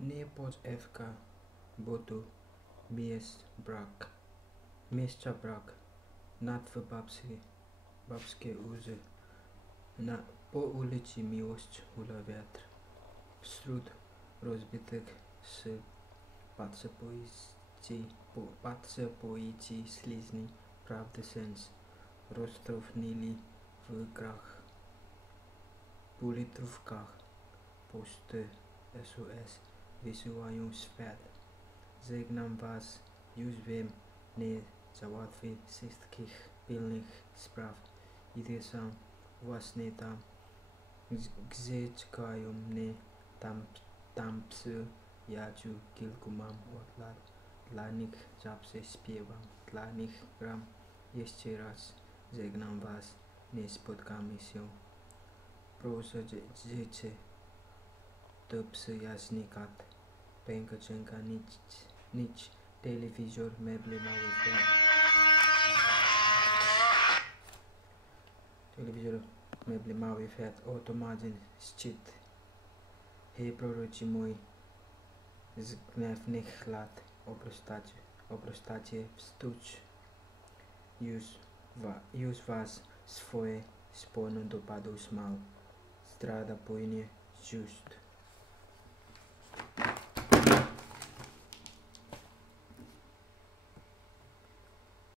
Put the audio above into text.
Nie pot FK botu mistrza brak, natwy babskie łzy, po ulicy miłość hula wiatr, wśród rozbitych szyb patrzę poici slizny, prawdy sens, roztropnili w grach, politrówkach, posty SOS wysyłają świat. Żegnam was, już wiem, nie załatwię wszystkich pilnych spraw. Idę sam, właśnie tam, gdzie czekają mnie, tam psy, jadźu kilku mam od lat. Dla nich zawsze śpiewam, dla nich gram. Jeszcze raz żegnam was, nie spotkamy się. Proszę życie, to przyjaźni kat. Ręka częka nic, telewizor, meble, mały świat. Telewizor, meble, mały świat, automaten, szczyt. Hej proroci mój, z gniewnych lat oprostacie wstuć. Już was swoje sponu dopadł smal. Strada płynie just.